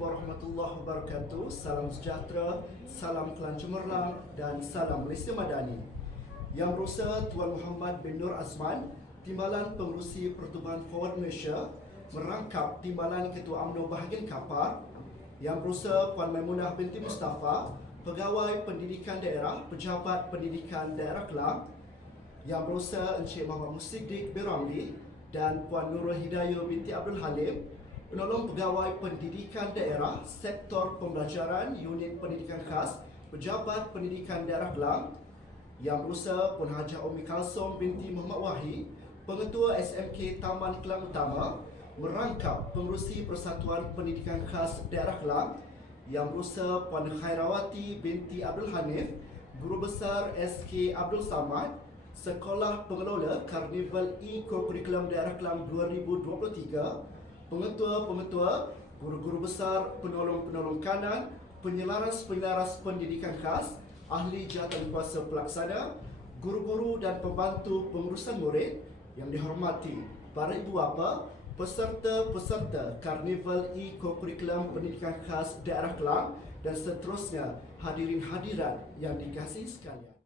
warahmatullahi wabarakatuh. Salam sejahtera, salam Kelang Cemerlang dan salam Malaysia Madani. Yang berusaha Tuan Muhammad bin Nur Azman, Timbalan Pengerusi Pertubuhan Forward Malaysia, merangkap Timbalan Ketua UMNO Bahagian Kapar. Yang berusaha Puan Maimunah binti Mustafa, Pegawai Pendidikan Daerah, Pejabat Pendidikan Daerah Kelang. Yang berusaha Encik Muhammad Musiddiq bin Ramli dan Puan Nurul Hidayah binti Abdul Halim, Penolong Pegawai Pendidikan Daerah, Sektor Pembelajaran, Unit Pendidikan Khas, Pejabat Pendidikan Daerah Kelang. Yang berusaha Puan Hajah Umi Kalsom binti Muhammad Wahid, Pengetua SMK Taman Kelang Utama, merangkap Pengerusi Persatuan Pendidikan Khas Daerah Kelang. Yang berusaha Puan Khairawati binti Abdul Hanif, Guru Besar SK Abdul Samad, Sekolah Pengelola Karnival E-Curriculum Daerah Kelang 2023, pengetua-pengetua, guru-guru besar, penolong-penolong kanan, penyelaras-penyelaras pendidikan khas, ahli jawatankuasa pelaksana, guru-guru dan pembantu pengurusan murid. Yang dihormati para ibu bapa, peserta-peserta Karnival E-Curriculum Pendidikan Khas Daerah Kelang dan seterusnya, hadirin hadirat yang dikasihi sekalian.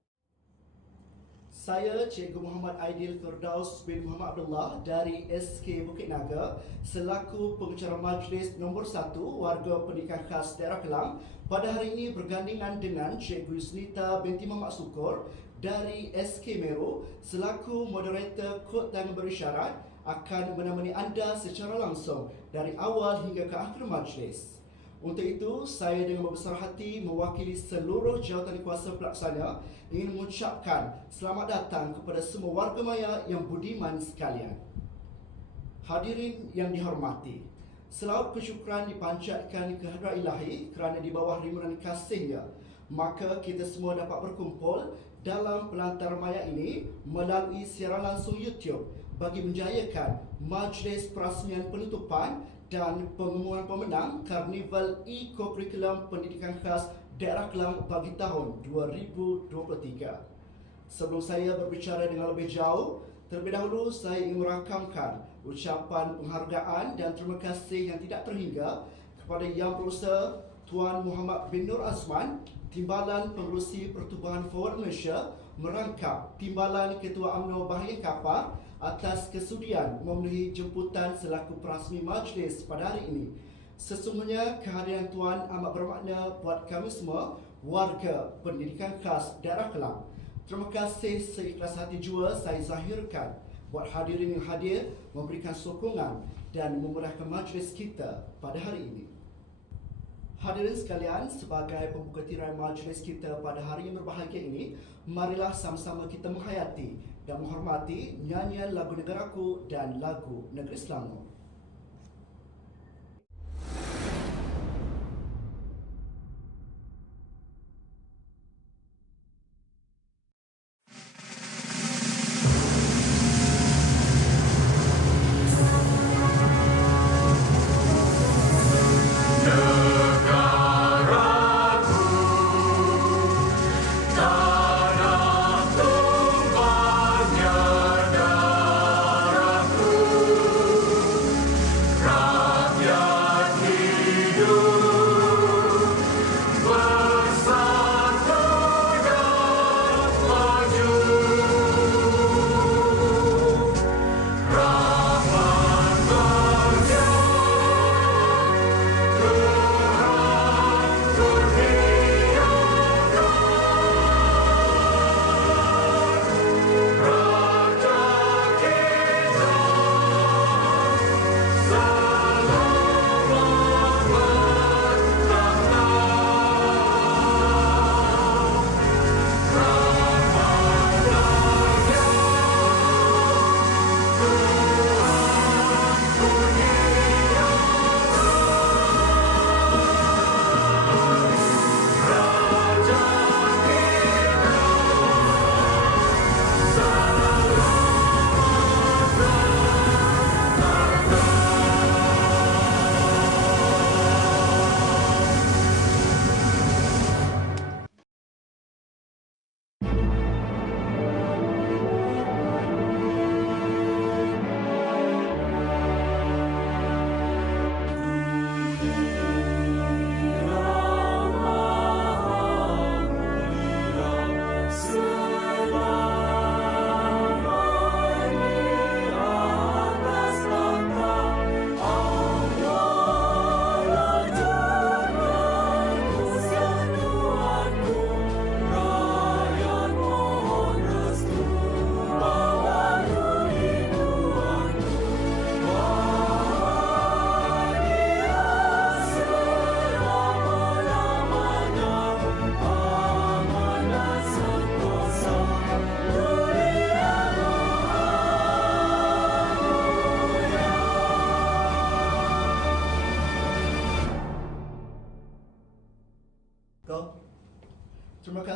Saya Cikgu Muhammad Aidil Firdaus bin Muhammad Abdullah dari SK Bukit Naga selaku pengacara majlis nombor 1 Warga Pendidikan Khas Daerah Kelang pada hari ini bergandingan dengan Cikgu Yusnita binti Muhammad Sukur dari SK Meru selaku moderator kod dan berisyarat akan menemani anda secara langsung dari awal hingga ke akhir majlis. Untuk itu, saya dengan berbesar hati mewakili seluruh jawatankuasa pelaksana ingin mengucapkan selamat datang kepada semua warga maya yang budiman sekalian. Hadirin yang dihormati, selawat kesyukuran dipanjatkan ke hadrat Ilahi kerana di bawah limpahan kasihnya, maka kita semua dapat berkumpul dalam pelantar maya ini melalui siaran langsung YouTube bagi menjayakan majlis perasmian penutupan dan pengumuman pemenang Karnival E-Curriculum Pendidikan Khas Daerah Kelang bagi tahun 2023. Sebelum saya berbicara dengan lebih jauh, terlebih dahulu saya ingin merakamkan ucapan penghargaan dan terima kasih yang tidak terhingga kepada Yang Berusaha Tuan Muhammad bin Nur Azman, Timbalan Pengerusi Pertubuhan Forward Malaysia, merangkap Timbalan Ketua UMNO Bahagian Kapar atas kesudian memenuhi jemputan selaku perasmi majlis pada hari ini. Sesungguhnya kehadiran Tuan amat bermakna buat kami semua warga pendidikan khas Daerah Kelang. Terima kasih seikhlas hati jua saya zahirkan buat hadirin yang hadir memberikan sokongan dan memudahkan majlis kita pada hari ini. Hadirin sekalian, sebagai pembuka tirai majlis kita pada hari yang berbahagia ini, marilah sama-sama kita menghayati dan menghormati nyanyian lagu Negaraku dan lagu Negeri Selangor.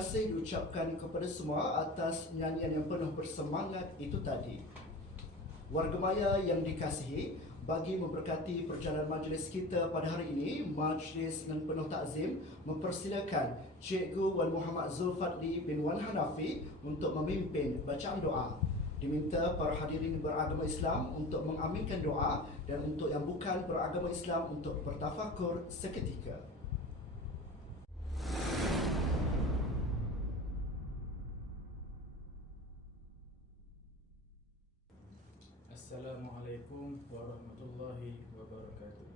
kasih diucapkan kepada semua atas nyanyian yang penuh bersemangat itu tadi. Warga maya yang dikasihi, bagi memberkati perjalanan majlis kita pada hari ini, majlis dengan penuh takzim mempersilakan Cikgu Wan Muhammad Zulfadli bin Wan Hanafi untuk memimpin bacaan doa. Diminta para hadirin beragama Islam untuk mengaminkan doa dan untuk yang bukan beragama Islam untuk bertafakur seketika. Assalamualaikum warahmatullahi wabarakatuh.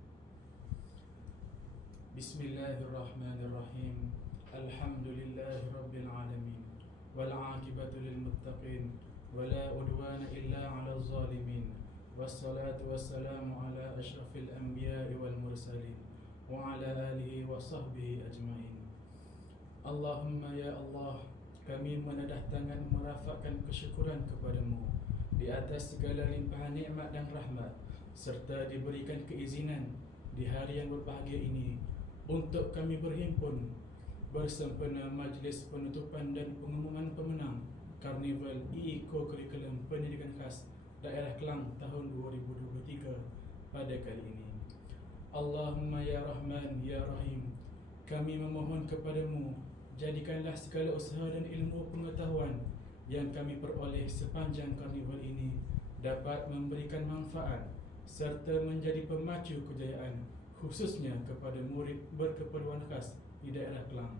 Bismillahirrahmanirrahim. Alhamdulillahi rabbil alamin. Wal 'aqibatu lil muttaqin. Wala udwana illa 'alal zalimin. Wassalatu wassalamu ala asyrafil anbiya'i wal mursalin wa ala alihi wa sahbihi ajmain. Allahumma ya Allah, kami menadah tangan merafakkan kesyukuran kepadamu di atas segala limpahan nikmat dan rahmat, serta diberikan keizinan di hari yang berbahagia ini untuk kami berhimpun bersempena majlis penutupan dan pengumuman pemenang Karnival E-Curriculum Pendidikan Khas Daerah Kelang tahun 2023 pada kali ini. Allahumma ya Rahman ya Rahim, kami memohon kepadamu, jadikanlah segala usaha dan ilmu pengetahuan yang kami peroleh sepanjang karnival ini dapat memberikan manfaat serta menjadi pemacu kejayaan, khususnya kepada murid berkeperluan khas di daerah Kelang.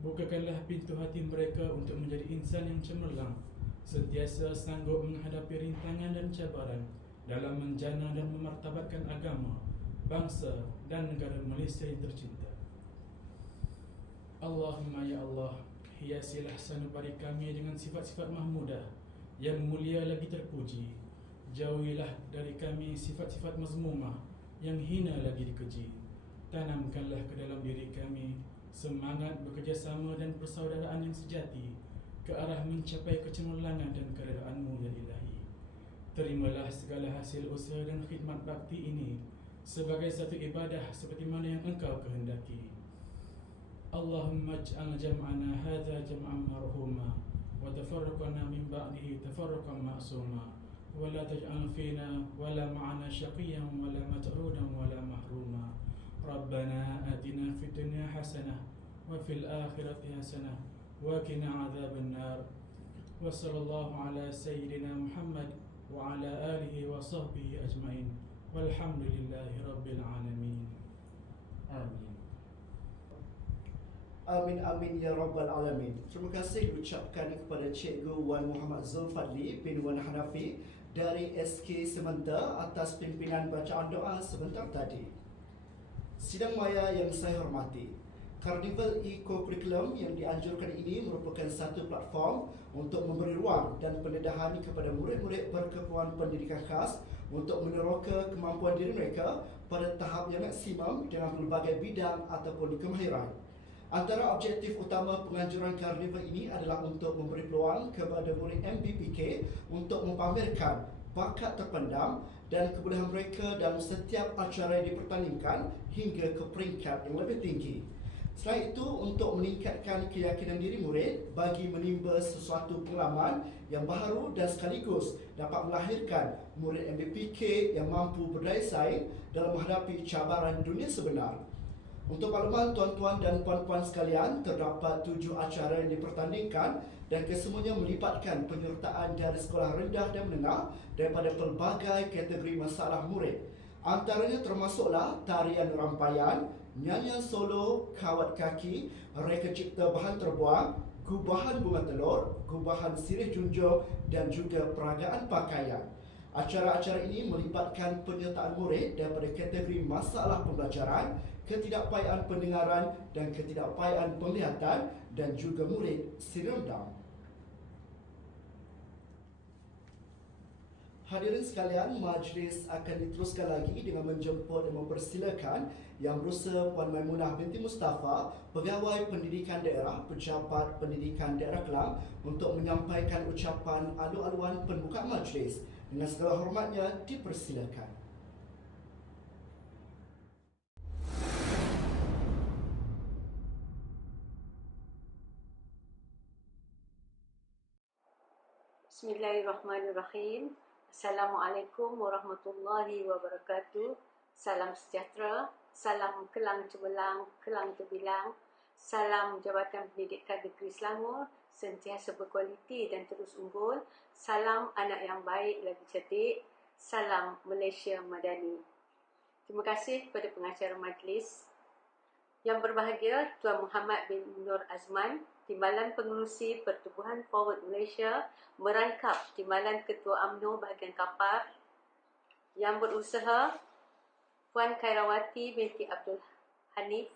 Bukakanlah pintu hati mereka untuk menjadi insan yang cemerlang, sentiasa sanggup menghadapi rintangan dan cabaran dalam menjana dan memartabatkan agama, bangsa dan negara Malaysia yang tercinta. Allahumma ya Allah, hiasilah sanubari kami dengan sifat-sifat mahmudah yang mulia lagi terpuji. Jauhilah dari kami sifat-sifat mazmumah yang hina lagi dikeji. Tanamkanlah ke dalam diri kami semangat bekerjasama dan persaudaraan yang sejati ke arah mencapai kecemerlangan dan keredaanmu ya ilahi. Terimalah segala hasil usaha dan khidmat bakti ini sebagai satu ibadah seperti mana yang engkau kehendaki. Allahumma ij'al jam'ana hadha jam'an marhuma wa tafarraqana min ba'dihi tafarraqan ma'suma wa la taj'al fina wa la ma'ana syaqiyyan wa la mat'rudan wa la mahruma. Rabbana atina fid dunya hasanah wa fil akhirati hasanah wa qina 'adzaban nar. Wa sallallahu ala sayyidina Muhammad wa ala alihi wa sahbihi ajmain. Walhamdulillahi rabbil alamin. Amin. Amin amin ya rabbal alamin. Terima kasih diucapkan kepada Cikgu Wan Muhammad Zulfadli bin Wan Hanafi dari SK Sementa atas pimpinan bacaan doa sebentar tadi. Sidang maya yang saya hormati, Karnival E-Curriculum yang dianjurkan ini merupakan satu platform untuk memberi ruang dan pendedahan kepada murid-murid berkeperluan pendidikan khas untuk meneroka kemampuan diri mereka pada tahap yang maksimum dengan pelbagai bidang ataupun kemahiran. Antara objektif utama penganjuran karnival ini adalah untuk memberi peluang kepada murid MBPK untuk mempamerkan bakat terpendam dan kebolehan mereka dalam setiap acara yang dipertandingkan hingga ke peringkat yang lebih tinggi. Selain itu, untuk meningkatkan keyakinan diri murid bagi menimba sesuatu pengalaman yang baharu dan sekaligus dapat melahirkan murid MBPK yang mampu berdaya saing dalam menghadapi cabaran dunia sebenar. Untuk makluman tuan-tuan dan puan-puan sekalian, terdapat 7 acara yang dipertandingkan dan kesemuanya melibatkan penyertaan dari sekolah rendah dan menengah daripada pelbagai kategori masalah murid. Antaranya termasuklah tarian rampayan, nyanyian solo, kawat kaki, reka cipta bahan terbuang, gubahan bunga telur, gubahan sirih junjung dan juga peragaan pakaian. Acara-acara ini melibatkan penyertaan murid daripada kategori masalah pembelajaran, ketidakpayaan pendengaran dan ketidakpayaan penglihatan dan juga murid siri rendah. Hadirin sekalian, majlis akan diteruskan lagi dengan menjemput dan mempersilakan Yang Berusaha Puan Maimunah binti Mustafa, Pegawai Pendidikan Daerah, Pejabat Pendidikan Daerah Kelang untuk menyampaikan ucapan alu-aluan pembukaan majlis. Dengan segala hormatnya, dipersilakan. Bismillahirrahmanirrahim. Assalamualaikum warahmatullahi wabarakatuh. Salam sejahtera, salam Kelang Cemerlang, Kelang Terbilang, salam Jabatan Pendidikan Negeri Selangor, sentiasa berkualiti dan terus unggul, salam anak yang baik lagi cerdik, salam Malaysia Madani. Terima kasih kepada pengacara majlis. Yang berbahagia Tuan Muhammad bin Nur Azman, Timbalan Pengerusi Pertubuhan Forward Malaysia, merangkap Timbalan Ketua UMNO bahagian Kapar. Yang berusaha Puan Khairawati binti Abdul Hanif,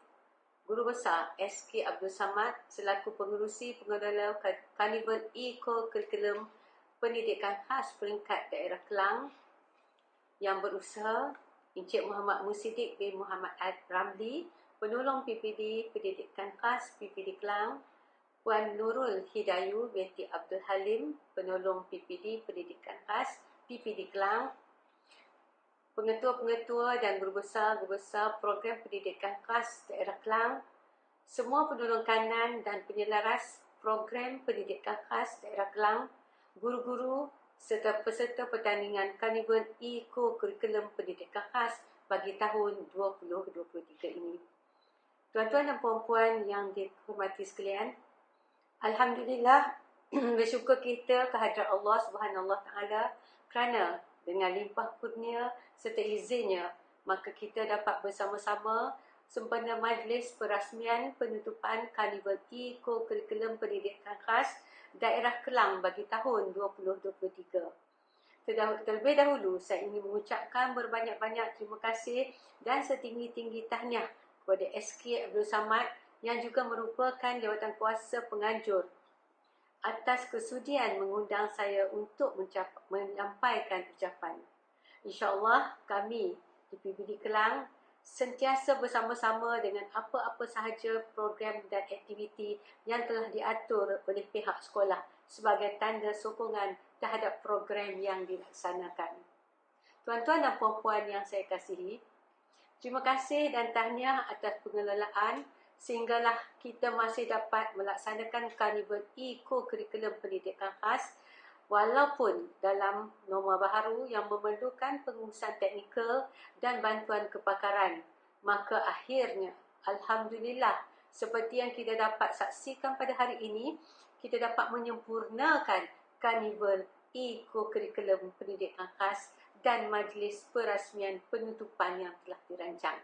Guru Besar SK Abdul Samad selaku Pengerusi Pengelola Karnival Eco-Curriculum Pendidikan Khas peringkat daerah Kelang. Yang berusaha Encik Muhammad Musidik bin Muhammad Ramli, Penolong PPD Pendidikan Khas PPD Kelang. Puan Nurul Hidayu binti Abdul Halim, Penolong PPD Pendidikan Khas PPD Kelang. Pengetua-pengetua dan guru besar program pendidikan khas daerah Kelang. Semua penolong kanan dan penyelaras program pendidikan khas daerah Kelang. Guru-guru serta peserta pertandingan Karnival Eco-Curriculum Pendidikan Khas bagi tahun 2023 ini. Tuan-tuan dan puan-puan yang dihormati sekalian, alhamdulillah bersyukur kita kehadrat Allah Subhanahu Wa Taala kerana dengan limpah kurnia serta izinnya maka kita dapat bersama-sama sempena majlis perasmian penutupan Karnival Eco-Curriculum Pendidikan Khas daerah Kelang bagi tahun 2023. Terlebih dahulu saya ingin mengucapkan berbanyak-banyak terima kasih dan setinggi-tinggi tahniah kepada SK Abdul Samad yang juga merupakan jawatan kuasa penganjur atas kesudian mengundang saya untuk menyampaikan ucapan. InsyaAllah kami di PPD Kelang sentiasa bersama-sama dengan apa-apa sahaja program dan aktiviti yang telah diatur oleh pihak sekolah sebagai tanda sokongan terhadap program yang dilaksanakan. Tuan-tuan dan puan-puan yang saya kasihi, terima kasih dan tahniah atas pengelolaan sehinggalah kita masih dapat melaksanakan Karnival Eco-Curriculum Pendidikan Khas walaupun dalam norma baharu yang memerlukan pengurusan teknikal dan bantuan kepakaran. Maka akhirnya, alhamdulillah, seperti yang kita dapat saksikan pada hari ini, kita dapat menyempurnakan Karnival Eco-Curriculum Pendidikan Khas dan majlis perasmian penutupan yang telah dirancang.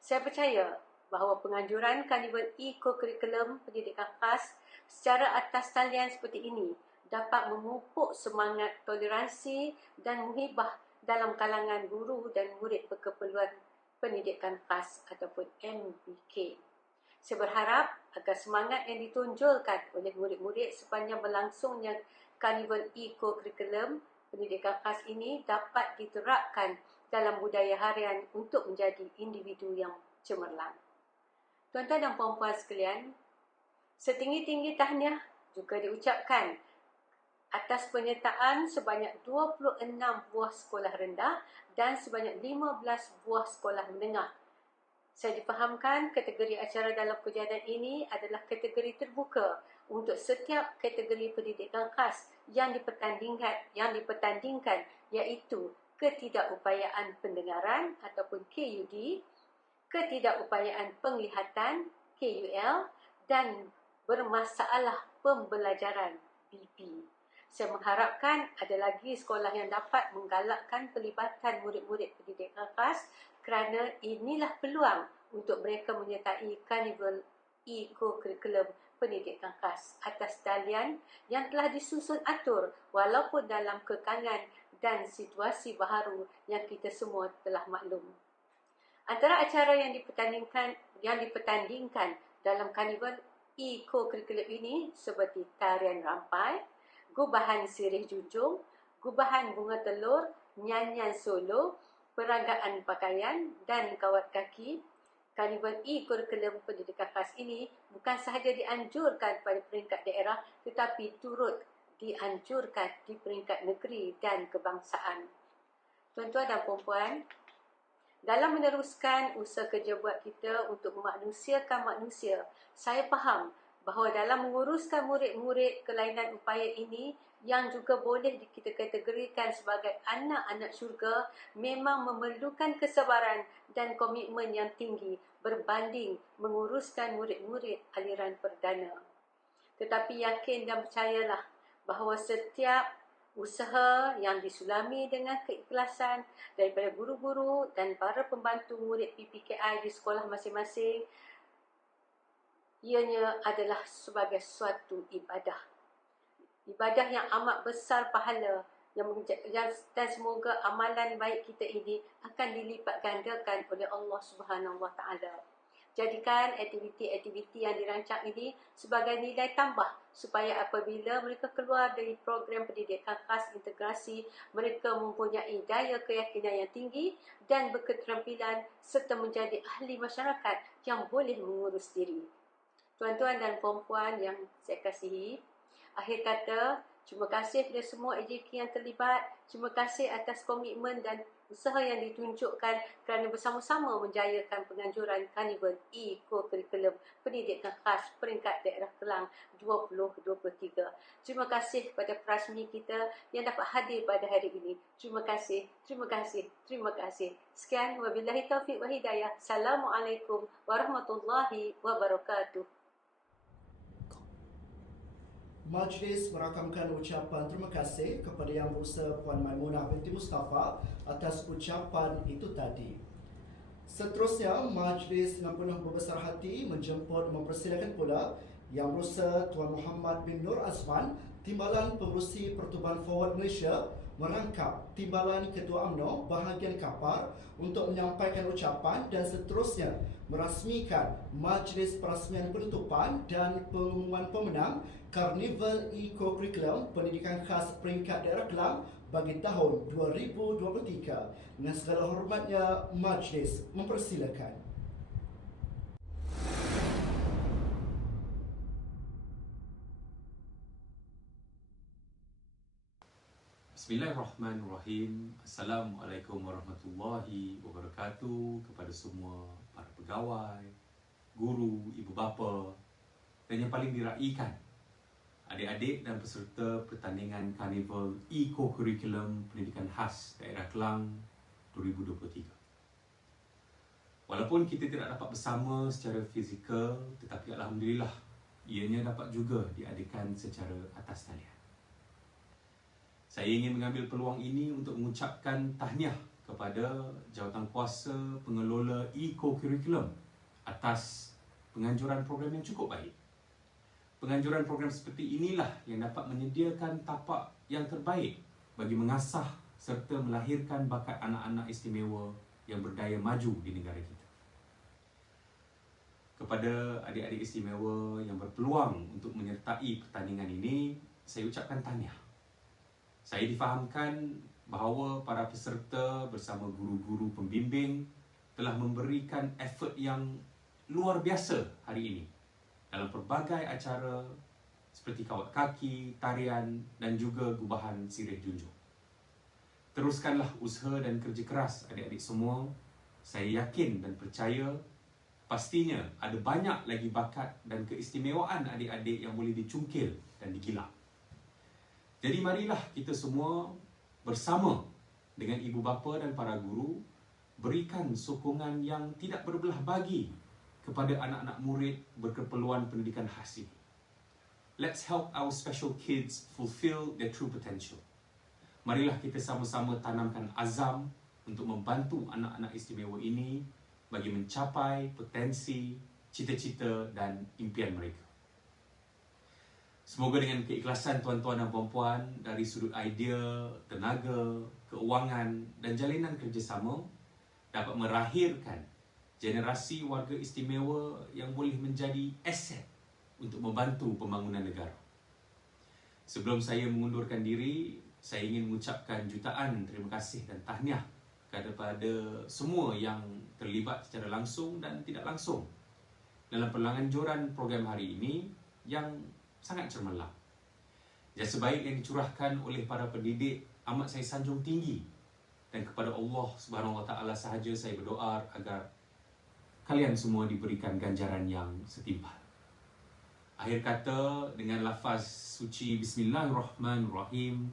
Saya percaya bahawa penganjuran Karnival Eco-Curriculum Pendidikan Khas secara atas talian seperti ini dapat memupuk semangat toleransi dan muhibah dalam kalangan guru dan murid berkeperluan pendidikan khas ataupun MBK. Saya berharap agar semangat yang ditonjolkan oleh murid-murid sepanjang berlangsungnya Karnival Eco-Curriculum Pendidikan Khas ini dapat diterapkan dalam budaya harian untuk menjadi individu yang cemerlang. Tuan-tuan dan puan-puan sekalian, setinggi-tinggi tahniah juga diucapkan atas penyertaan sebanyak 26 buah sekolah rendah dan sebanyak 15 buah sekolah menengah. Saya difahamkan kategori acara dalam kejadian ini adalah kategori terbuka untuk setiap kategori pendidikan khas yang dipertandingkan iaitu ketidakupayaan pendengaran ataupun KUD, ketidakupayaan penglihatan KUL dan bermasalah pembelajaran BP. Saya mengharapkan ada lagi sekolah yang dapat menggalakkan pelibatan murid-murid pendidikan khas kerana inilah peluang untuk mereka menyertai Karnival Eco-Curriculum Pendidikan Khas atas talian yang telah disusun atur walaupun dalam kekangan dan situasi baharu yang kita semua telah maklum. Antara acara yang dipertandingkan dalam Karnival Eco-Curriculum ini seperti tarian rampai, gubahan sirih junjung, gubahan bunga telur, nyanyian solo, peragaan pakaian dan kawat kaki. Karnival Eco-Curriculum Pendidikan Khas ini bukan sahaja dianjurkan pada peringkat daerah tetapi turut dianjurkan di peringkat negeri dan kebangsaan. Tuan-tuan dan puan-puan, dalam meneruskan usaha kerja buat kita untuk memanusiakan manusia, saya faham bahawa dalam menguruskan murid-murid kelainan upaya ini yang juga boleh kita kategorikan sebagai anak-anak syurga memang memerlukan kesabaran dan komitmen yang tinggi berbanding menguruskan murid-murid aliran perdana. Tetapi yakin dan percayalah bahawa setiap usaha yang disulami dengan keikhlasan daripada guru-guru dan para pembantu murid PPKI di sekolah masing-masing, ianya adalah sebagai suatu ibadah. Ibadah yang amat besar pahala dan semoga amalan baik kita ini akan dilipat gandakan oleh Allah Subhanahu Wa Taala. Jadikan aktiviti-aktiviti yang dirancang ini sebagai nilai tambah supaya apabila mereka keluar dari program pendidikan khas integrasi, mereka mempunyai daya keyakinan yang tinggi dan berketerampilan serta menjadi ahli masyarakat yang boleh mengurus diri. Tuan-tuan dan puan-puan yang saya kasihi, akhir kata, terima kasih kepada semua AJK yang terlibat. Terima kasih atas komitmen dan usaha yang ditunjukkan kerana bersama-sama menjayakan penganjuran Karnival E-Co-Curriculum Pendidikan Khas Peringkat Daerah Kelang 2023. Terima kasih kepada perasmi kita yang dapat hadir pada hari ini. Terima kasih, terima kasih, terima kasih. Sekian, wabillahi taufiq wa hidayah. Assalamualaikum warahmatullahi wabarakatuh. Majlis merakamkan ucapan terima kasih kepada Yang Berusaha Puan Maimunah binti Mustafa atas ucapan itu tadi. Seterusnya, majlis dengan penuh berbesar hati menjemput mempersilakan pula Yang Berusaha Tuan Muhammad bin Nur Azman, Timbalan Pengerusi Pertubuhan Forward Malaysia, merangkap Timbalan Ketua UMNO bahagian Kapar untuk menyampaikan ucapan dan seterusnya merasmikan majlis perasmian penutupan dan pengumuman pemenang Karnival E-Co-Curriculum Pendidikan Khas Peringkat Daerah Kelang bagi tahun 2023. Dengan segala hormatnya, majlis mempersilakan. Bismillahirrahmanirrahim. Assalamualaikum warahmatullahi wabarakatuh kepada semua para pegawai, guru, ibu bapa dan yang paling diraikan, adik-adik dan peserta pertandingan Karnival E-Co-Curriculum Pendidikan Khas Daerah Kelang 2023. Walaupun kita tidak dapat bersama secara fizikal, tetapi alhamdulillah ianya dapat juga diadakan secara atas talian. Saya ingin mengambil peluang ini untuk mengucapkan tahniah kepada Jawatankuasa Pengelola E-Co-Curriculum atas penganjuran program yang cukup baik. Penganjuran program seperti inilah yang dapat menyediakan tapak yang terbaik bagi mengasah serta melahirkan bakat anak-anak istimewa yang berdaya maju di negara kita. Kepada adik-adik istimewa yang berpeluang untuk menyertai pertandingan ini, saya ucapkan tahniah. Saya difahamkan bahawa para peserta bersama guru-guru pembimbing telah memberikan effort yang luar biasa hari ini dalam pelbagai acara seperti kawat kaki, tarian dan juga gubahan sirih junjung. Teruskanlah usaha dan kerja keras adik-adik semua. Saya yakin dan percaya pastinya ada banyak lagi bakat dan keistimewaan adik-adik yang boleh dicungkil dan digilap. Jadi marilah kita semua bersama dengan ibu bapa dan para guru berikan sokongan yang tidak berbelah bagi kepada anak-anak murid berkeperluan pendidikan khas ini. Let's help our special kids fulfill their true potential. Marilah kita sama-sama tanamkan azam untuk membantu anak-anak istimewa ini bagi mencapai potensi, cita-cita dan impian mereka. Semoga dengan keikhlasan tuan-tuan dan puan-puan dari sudut idea, tenaga, keuangan dan jalinan kerjasama dapat merahirkan generasi warga istimewa yang boleh menjadi aset untuk membantu pembangunan negara. Sebelum saya mengundurkan diri, saya ingin mengucapkan jutaan terima kasih dan tahniah kepada semua yang terlibat secara langsung dan tidak langsung dalam penganjuran program hari ini yang sangat cemerlang. Jasa baik yang dicurahkan oleh para pendidik amat saya sanjung tinggi, dan kepada Allah Subhanahu Wa Taala sahaja saya berdoa agar kalian semua diberikan ganjaran yang setimpal. Akhir kata, dengan lafaz suci Bismillahirrahmanirrahim,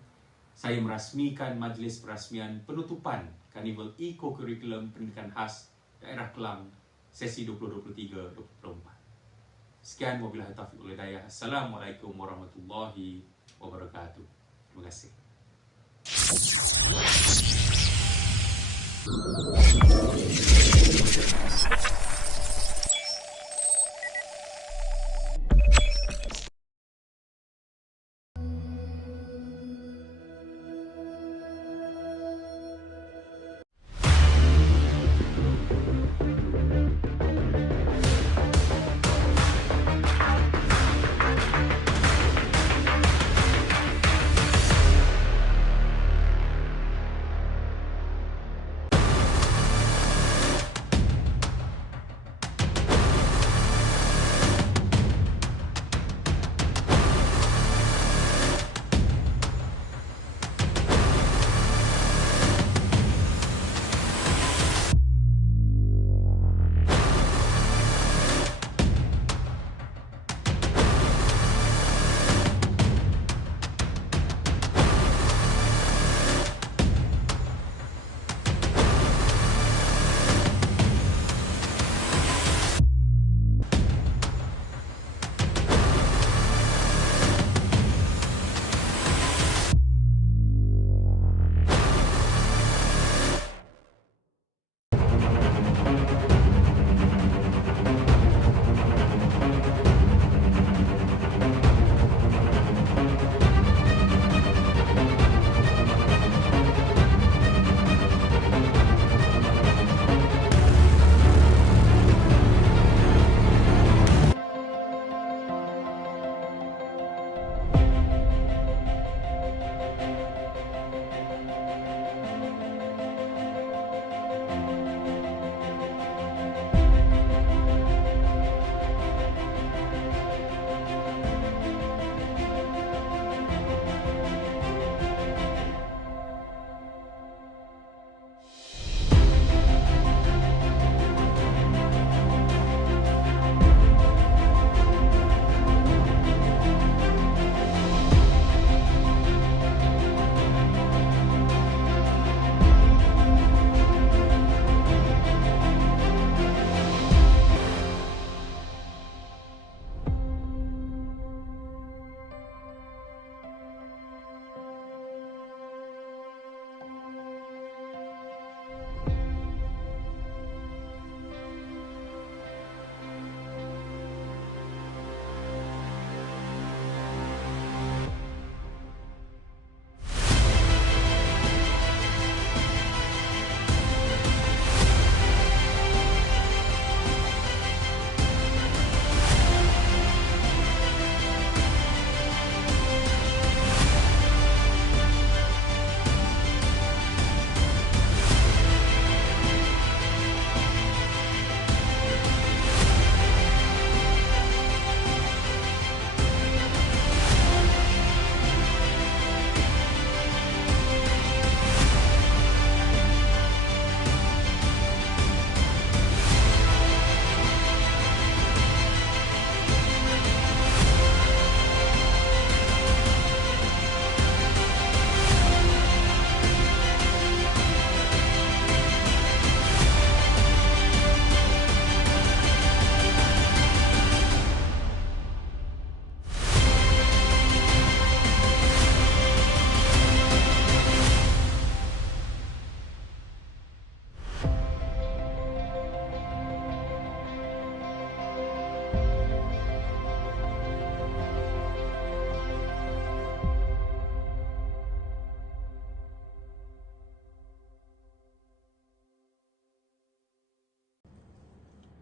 saya merasmikan majlis perasmian penutupan Karnival Eco-Curriculum Pendidikan Khas Daerah Kelang sesi 2023-2024. Sekian, wabillahi taufiq wal hidayah. Assalamualaikum warahmatullahi wabarakatuh. Terima kasih.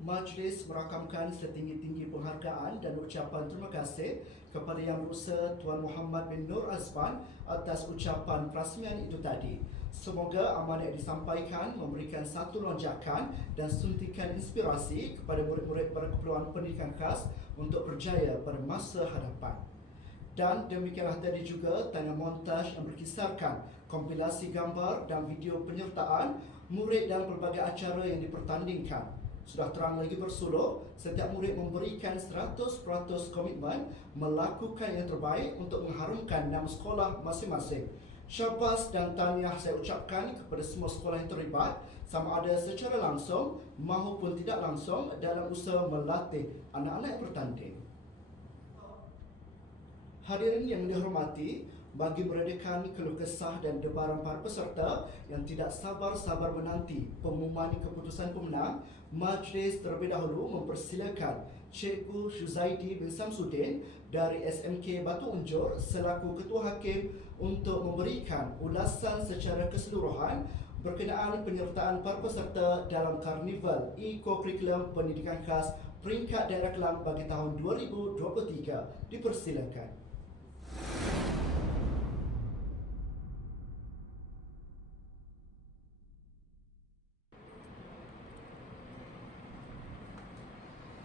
Majlis merakamkan setinggi-tinggi penghargaan dan ucapan terima kasih kepada Yang Berusaha Tuan Muhammad bin Nur Azman atas ucapan perasmian itu tadi. Semoga amanah yang disampaikan memberikan satu lonjakan dan suntikan inspirasi kepada murid-murid berkeperluan pendidikan khas untuk berjaya pada masa hadapan. Dan demikianlah tadi juga tanya montaj yang berkisarkan kompilasi gambar dan video penyertaan murid dalam pelbagai acara yang dipertandingkan. Sudah terang lagi bersulur, setiap murid memberikan 100% komitmen melakukan yang terbaik untuk mengharumkan nama sekolah masing-masing. Syabas dan tahniah saya ucapkan kepada semua sekolah yang terlibat, sama ada secara langsung maupun tidak langsung dalam usaha melatih anak-anak yang bertanding. Hadirin yang dihormati, bagi meredakan keluh kesah dan debaran para peserta yang tidak sabar-sabar menanti pengumuman keputusan pemenang, majlis terlebih dahulu mempersilakan Cikgu Syuzaidi bin Samsudin dari SMK Batu Unjur selaku Ketua Hakim untuk memberikan ulasan secara keseluruhan berkenaan penyertaan para peserta dalam Karnival Eco-Curriculum Pendidikan Khas Peringkat Daerah Kelang bagi tahun 2023. Dipersilakan.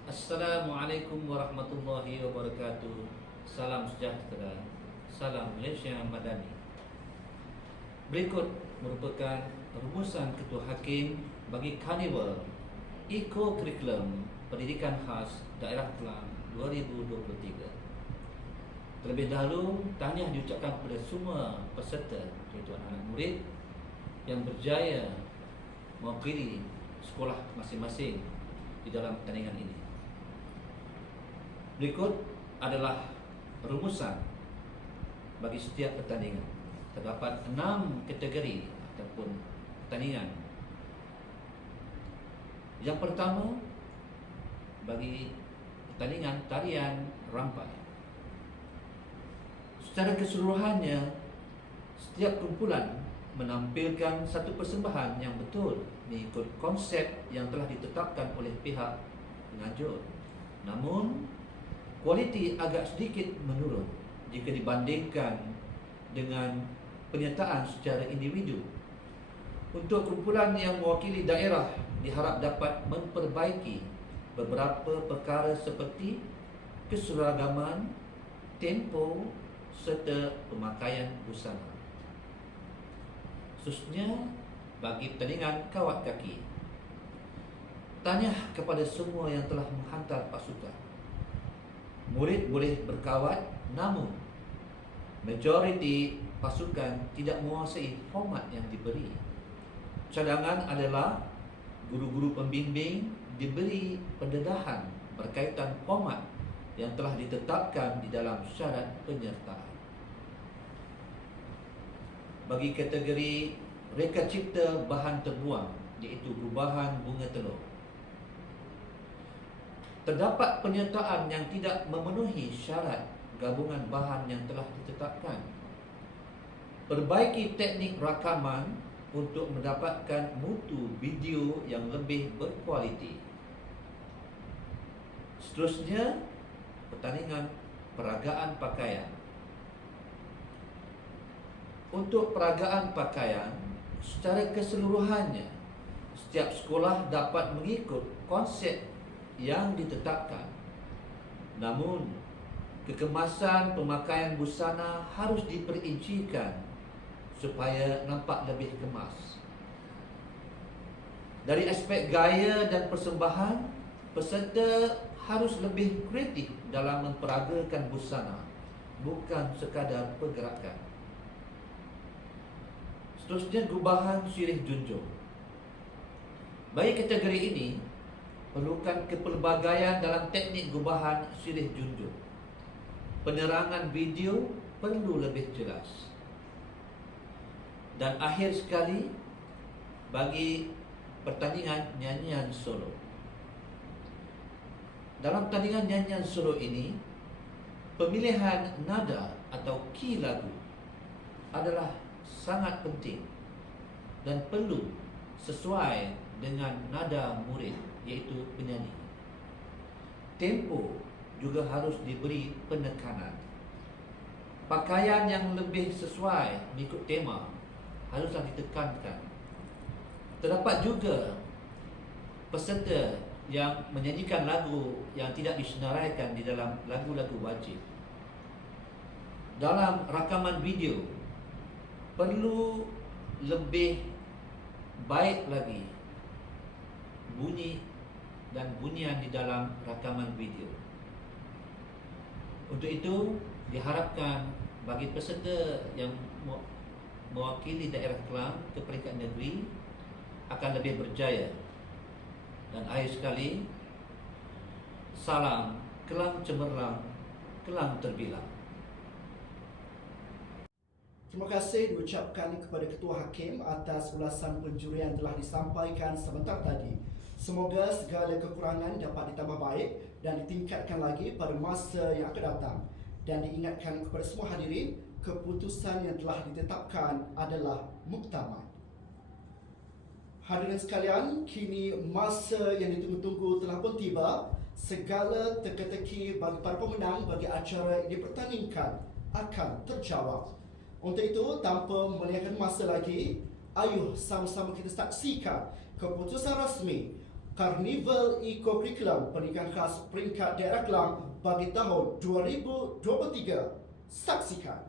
Assalamualaikum warahmatullahi wabarakatuh. Salam sejahtera. Salam Malaysia Madani. Berikut merupakan rumusan Ketua Hakim bagi Karnival Eco-Curriculum Pendidikan Khas Daerah Kelang 2023. Terlebih dahulu, tahniah diucapkan kepada semua peserta, iaitu anak-anak murid yang berjaya mewakili sekolah masing-masing di dalam pertandingan ini. Berikut adalah rumusan bagi setiap pertandingan. Terdapat 6 kategori ataupun pertandingan. Yang pertama, bagi pertandingan tarian rampai. Secara keseluruhannya, setiap kumpulan menampilkan satu persembahan yang betul mengikut konsep yang telah ditetapkan oleh pihak pengajar. Namun, kualiti agak sedikit menurun jika dibandingkan dengan penyertaan secara individu. Untuk kumpulan yang mewakili daerah diharap dapat memperbaiki beberapa perkara seperti keseragaman, tempo serta pemakaian busana. Khususnya bagi pertandingan kawat kaki. Tahniah kepada semua yang telah menghantar pasukan. Murid boleh berkawat, namun majoriti pasukan tidak menguasai format yang diberi. Cadangan adalah guru-guru pembimbing diberi pendedahan berkaitan format yang telah ditetapkan di dalam syarat penyertaan. Bagi kategori reka cipta bahan terbuang, iaitu gubahan bunga telur, terdapat penyertaan yang tidak memenuhi syarat gabungan bahan yang telah ditetapkan. Perbaiki teknik rakaman untuk mendapatkan mutu video yang lebih berkualiti. Seterusnya, pertandingan peragaan pakaian. Untuk peragaan pakaian, secara keseluruhannya, setiap sekolah dapat mengikut konsep yang ditetapkan. Namun, kekemasan pemakaian busana harus diperincikan supaya nampak lebih kemas. Dari aspek gaya dan persembahan, peserta harus lebih kreatif dalam memperagakan busana, bukan sekadar pergerakan. Seterusnya, gubahan sirih junjung. Bagi kategori ini, perlukan kepelbagaian dalam teknik gubahan sirih junjung. Penerangan video perlu lebih jelas. Dan akhir sekali, bagi pertandingan nyanyian solo. Dalam pertandingan nyanyian solo ini, pemilihan nada atau key lagu adalah sangat penting dan perlu sesuai dengan nada murid, iaitu penyanyi. Tempo juga harus diberi penekanan. Pakaian yang lebih sesuai mengikut tema haruslah ditekankan. Terdapat juga peserta yang menyanyikan lagu yang tidak disenaraikan di dalam lagu-lagu wajib. Dalam rakaman video, perlu lebih baik lagi bunyi dan bunyian di dalam rakaman video. Untuk itu, diharapkan bagi peserta yang mewakili daerah Kelang ke peringkat negeri akan lebih berjaya. Dan akhir sekali, salam Kelang cemerlang, Kelang terbilang. Terima kasih diucapkan kepada Ketua Hakim atas ulasan penjurian telah disampaikan sebentar tadi. Semoga segala kekurangan dapat ditambah baik dan ditingkatkan lagi pada masa yang akan datang. Dan diingatkan kepada semua hadirin, keputusan yang telah ditetapkan adalah muktamad. Hadirin sekalian, kini masa yang ditunggu-tunggu telah pun tiba. Segala teka-teki bagi para pemenang bagi acara yang dipertandingkan akan terjawab. Untuk itu, tanpa melengahkan masa lagi, ayuh sama-sama kita saksikan keputusan rasmi Karnival Eco-Curriculum Pendidikan Khas Peringkat Daerah Kelang bagi tahun 2023. Saksikan.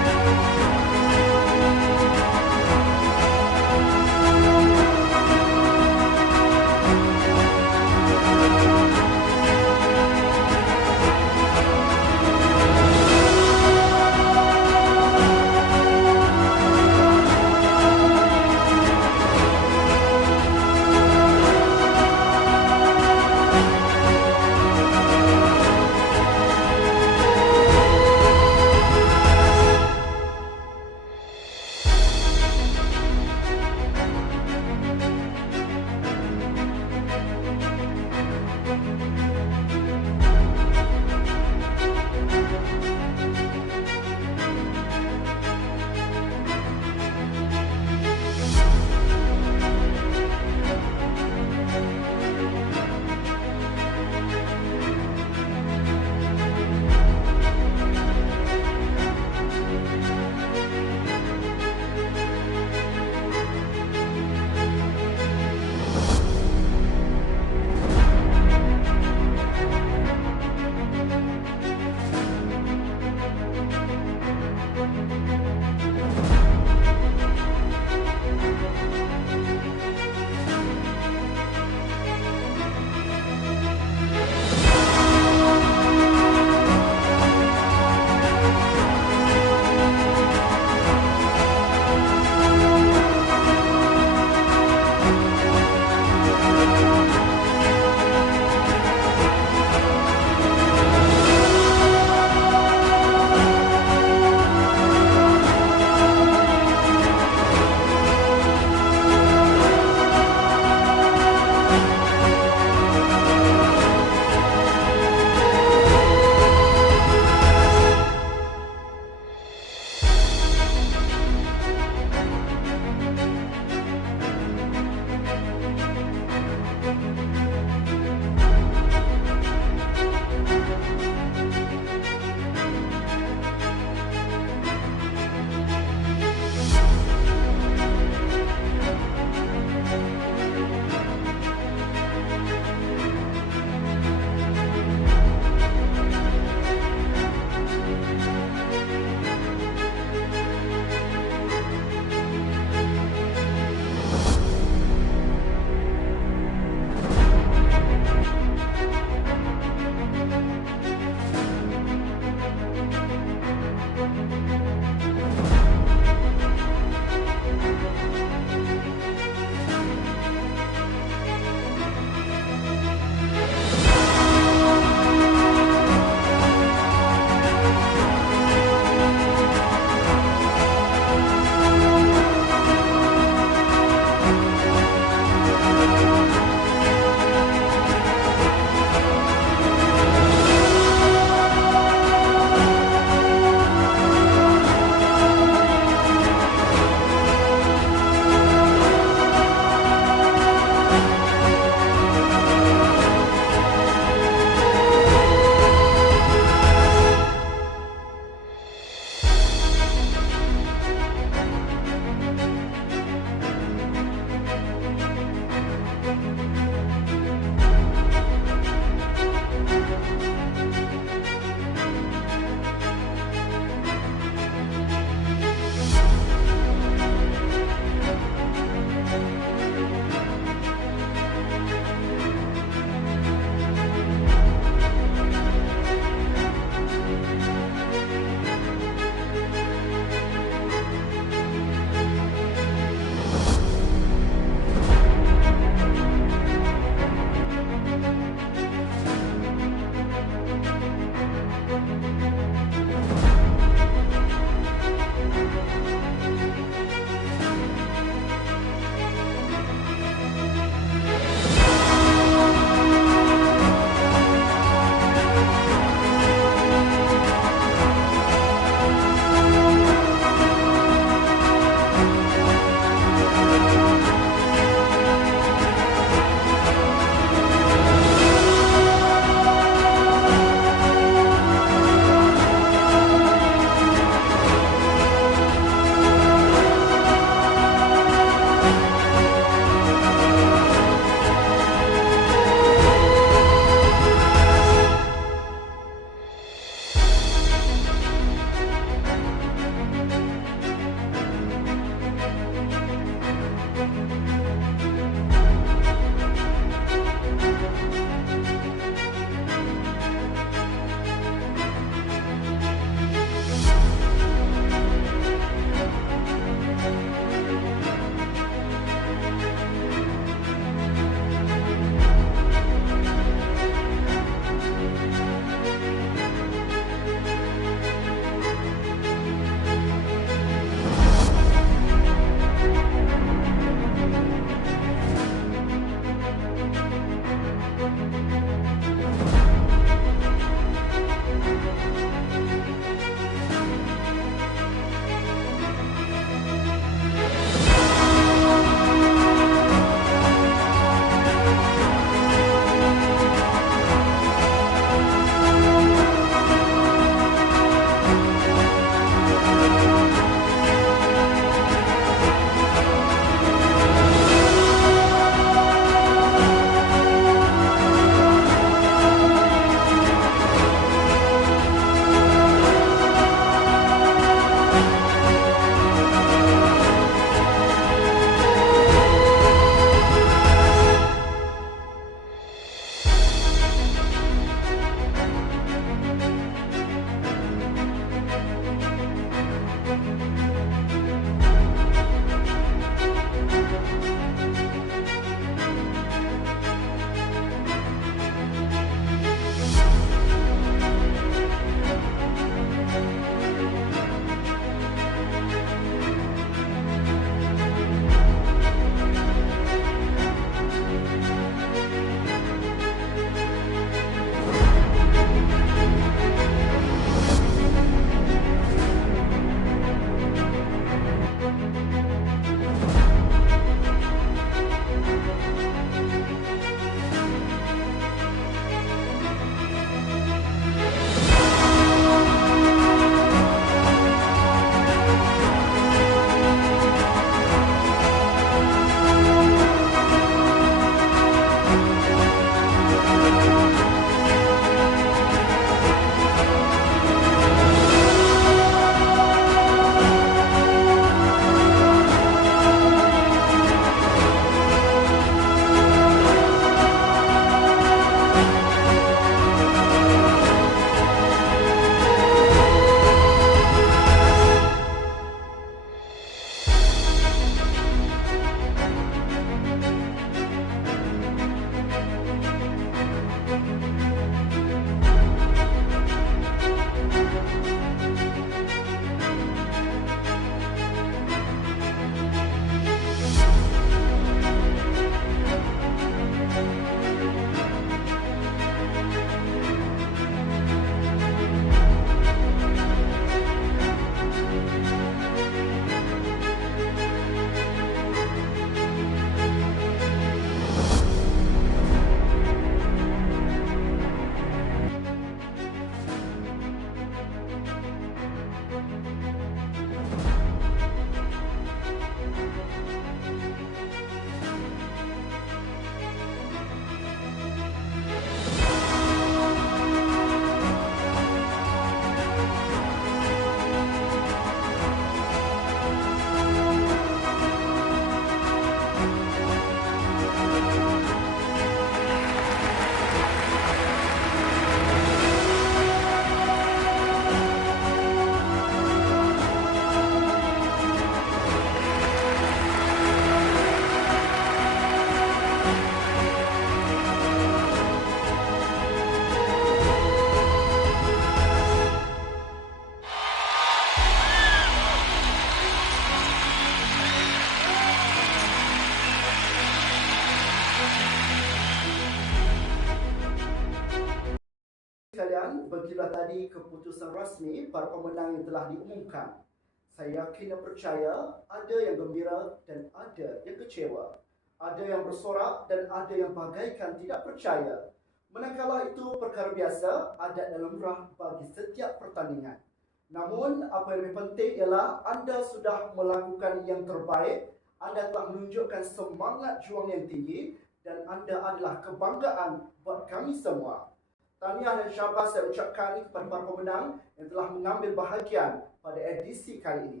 Sekalian, begitulah tadi keputusan rasmi para pemenang yang telah diumumkan. Saya yakin dan percaya ada yang gembira dan ada yang kecewa. Ada yang bersorak dan ada yang bagaikan tidak percaya. Manakala itu perkara biasa, adat dan lumrah bagi setiap pertandingan. Namun, apa yang lebih penting ialah anda sudah melakukan yang terbaik, anda telah menunjukkan semangat juang yang tinggi dan anda adalah kebanggaan buat kami semua. Tahniah dan syabas saya ucapkan kepada para pemenang yang telah mengambil bahagian pada edisi kali ini.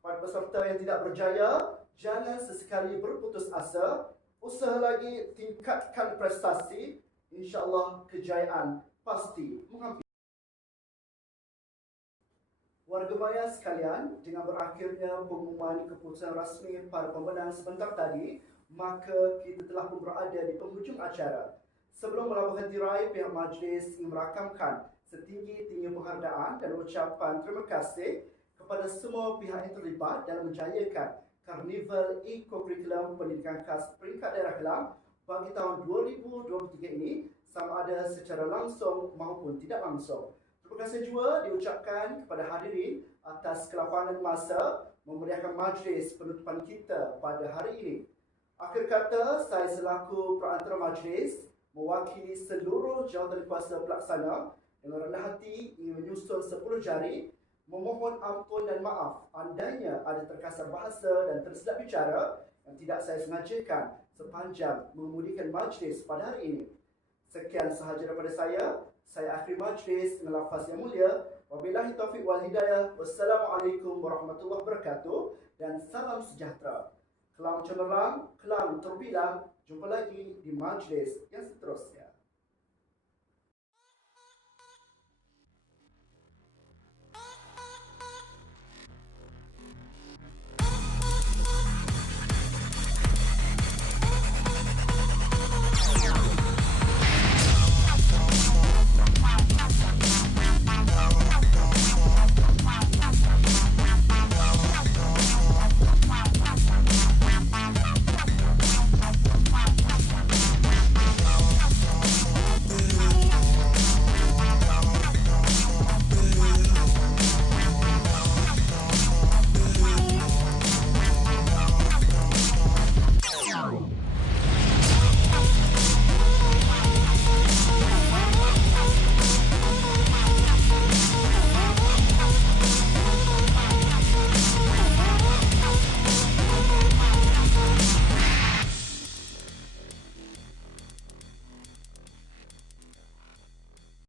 Kepada peserta yang tidak berjaya, Jangan sesekali berputus asa, usaha lagi, tingkatkan prestasi, insya-Allah kejayaan pasti menghampiri. Warga maya sekalian, dengan berakhirnya pengumuman keputusan rasmi para pemenang sebentar tadi, maka kita telah pun berada di penghujung acara. Sebelum melabuhkan tirai, pihak majlis ingin merakamkan setinggi-tinggi penghargaan dan ucapan terima kasih kepada semua pihak yang terlibat dalam menjayakan Karnival Eko-Kurikulum Pendidikan Khas Peringkat Daerah Kelang bagi tahun 2023 ini, sama ada secara langsung maupun tidak langsung. Terima kasih juga diucapkan kepada hadirin atas kelapangan masa memeriahkan majlis penutupan kita pada hari ini. Akhir kata, saya selaku perantara majlis mewakili seluruh jawatan kuasa pelaksana dengan rendah hati ingin menyusun 10 jari memohon ampun dan maaf andainya ada terkasar bahasa dan tersilap bicara yang tidak saya sengajakan sepanjang mengemudikan majlis pada hari ini. Sekian sahaja daripada saya. Saya akhiri majlis dengan lafaz yang mulia. Wabillahi taufiq wal hidayah. Wassalamualaikum warahmatullahi wabarakatuh dan salam sejahtera. Kelang cemerlang, kelang terbilang. Jumpa lagi di majlis yang seterusnya.